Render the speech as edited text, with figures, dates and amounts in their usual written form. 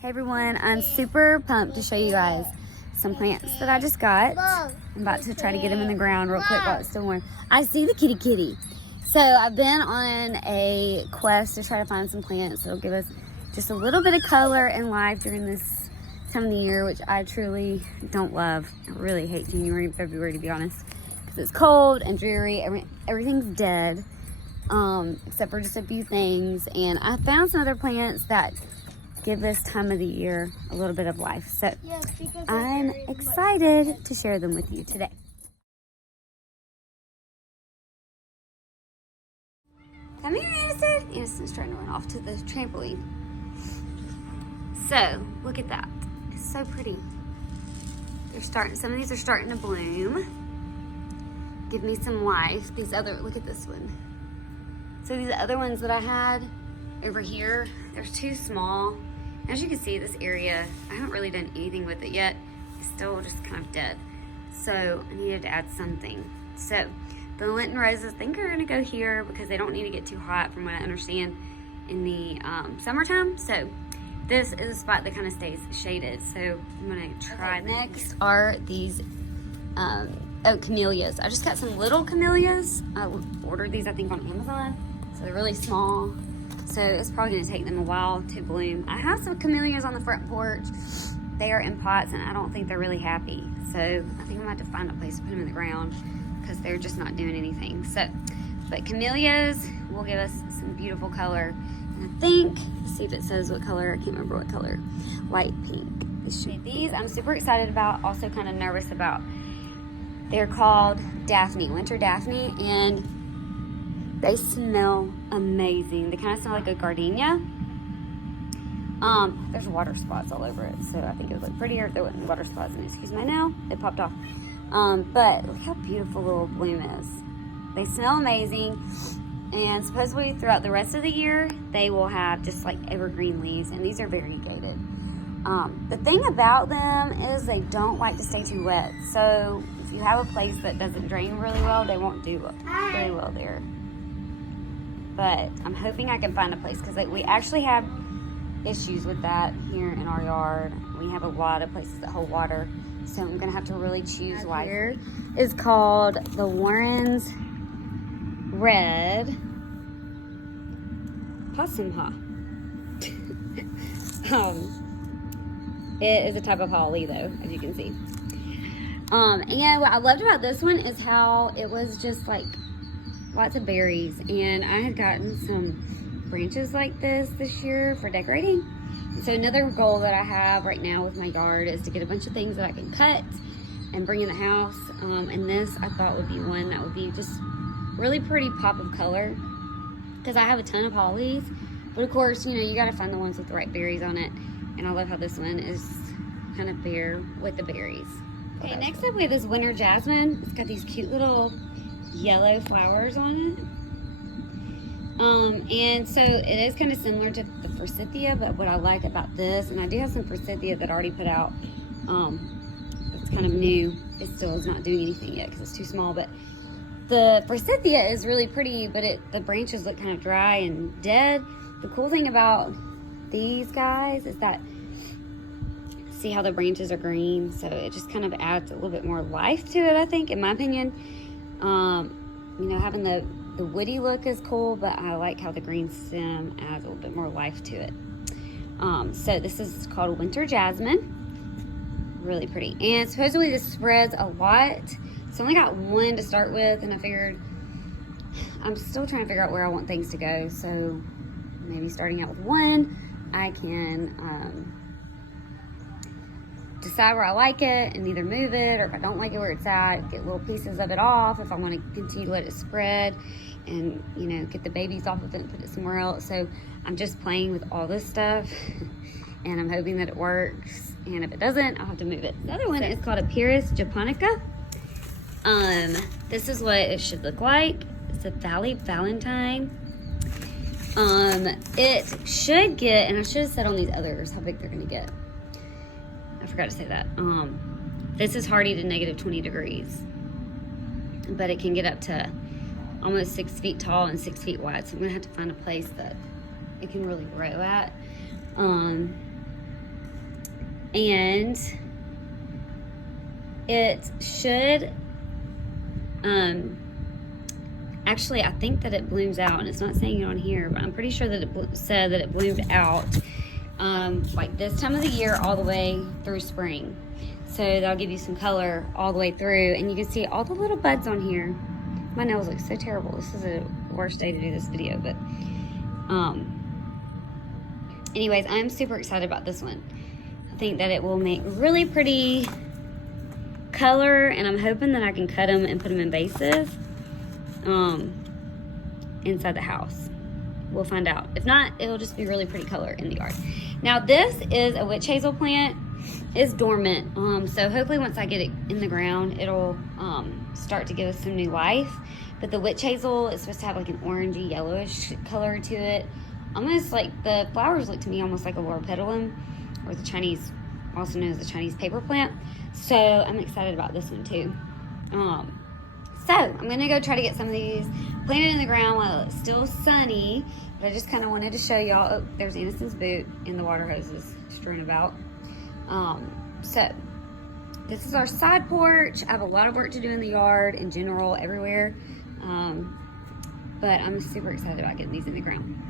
Hey everyone, I'm super pumped to show you guys some plants that I just got. I'm about to try to get them in the ground real quick while it's still warm. I see the kitty. So I've been on a quest to try to find some plants that'll give us just a little bit of color and life during this time of the year, which I truly don't love. I really hate January and February, to be honest, because it's cold and dreary. Everything's dead, except for just a few things. And I found some other plants that give this time of the year a little bit of life. So I'm excited to share them with you today. Come here, Aniston. Aniston's trying to run off to the trampoline. So look at that. It's so pretty. Some of these are starting to bloom. Give me some life. Look at this one. So these other ones that I had over here, they're too small. As you can see, this area, I haven't really done anything with it yet. It's still just kind of dead. So I needed to add something. So the Lenten roses, I think are gonna go here because they don't need to get too hot from what I understand in the summertime. So this is a spot that kind of stays shaded. So I'm gonna try next are these Camelias. I just got some little Camelias. I ordered these, I think, on Amazon. So they're really small. So it's probably gonna take them a while to bloom. I have some Camelias on the front porch. They are in pots and I don't think they're really happy. So I think I'm gonna have to find a place to put them in the ground because they're just not doing anything. So, but Camelias will give us some beautiful color. And I think, let's see if it says what color, I can't remember what color. Light pink. These I'm super excited about, also kind of nervous about. They're called Daphne, Winter Daphne, and they smell amazing. They kind of smell like a gardenia. There's water spots all over it, so I think it would look prettier if there wasn't water spots. And excuse my nail, it popped off. But look how beautiful the little bloom is. They smell amazing, and supposedly throughout the rest of the year, they will have just like evergreen leaves, and these are variegated. The thing about them is they don't like to stay too wet. So if you have a place that doesn't drain really well, they won't do very well there. But I'm hoping I can find a place because we actually have issues with that here in our yard. We have a lot of places that hold water, so I'm gonna have to really choose wisely. Here is called the Warren's Red Possumhaw. It is a type of holly though, as you can see. And what I loved about this one is how it was just like lots of berries, and I had gotten some branches like this year for decorating. So another goal that I have right now with my yard is to get a bunch of things that I can cut and bring in the house, and this I thought would be one that would be just really pretty pop of color because I have a ton of hollies, but of course, you know, you got to find the ones with the right berries on it, and I love how this one is kind of bare with the berries. Okay, next up we have this Winter Jasmine. It's got these cute little yellow flowers on it. And so it is kind of similar to the forsythia, but what I like about this, and I do have some forsythia that I already put out, it's kind of new. It still is not doing anything yet because it's too small, but the forsythia is really pretty, but the branches look kind of dry and dead. The cool thing about these guys is that, see how the branches are green, so it just kind of adds a little bit more life to it, I think, in my opinion. You know, having the woody look is cool, but I like how the green stem adds a little bit more life to it. So this is called Winter Jasmine. Really pretty. And supposedly this spreads a lot. So I only got one to start with, and I figured I'm still trying to figure out where I want things to go. So maybe starting out with one, I can decide where I like it and either move it, or if I don't like it where it's at, get little pieces of it off if I want to continue to let it spread and, you know, get the babies off of it and put it somewhere else. So I'm just playing with all this stuff and I'm hoping that it works, and if it doesn't, I'll have to move it. The other one is called Apeiris japonica. This is what it should look like. It's a Valley Valentine. It should get, and I should have said on these others how big they're gonna get. I forgot to say that. This is hardy to negative 20 degrees, but it can get up to almost 6 feet tall and 6 feet wide. So I'm gonna have to find a place that it can really grow at. And it should, actually, I think that it blooms out, and it's not saying it on here, but I'm pretty sure that it said that it bloomed out like this time of the year all the way through spring. So that'll give you some color all the way through, and you can see all the little buds on here. My nails look so terrible. This is the worst day to do this video, but anyways, I'm super excited about this one. I think that it will make really pretty color, and I'm hoping that I can cut them and put them in vases inside the house. We'll find out. If not, it'll just be really pretty color in the yard. Now this is a witch hazel plant. It's dormant, so hopefully once I get it in the ground, it'll start to give us some new life. But the witch hazel is supposed to have like an orangey yellowish color to it, almost like the flowers look to me almost like a loropetalum, or the Chinese, also known as the Chinese paper plant. So I'm excited about this one too. So I'm gonna go try to get some of these planted in the ground while it's still sunny. But I just kind of wanted to show y'all. Oh, there's Aniston's boot in the water hoses strewn about. So this is our side porch. I have a lot of work to do in the yard in general, everywhere. But I'm super excited about getting these in the ground.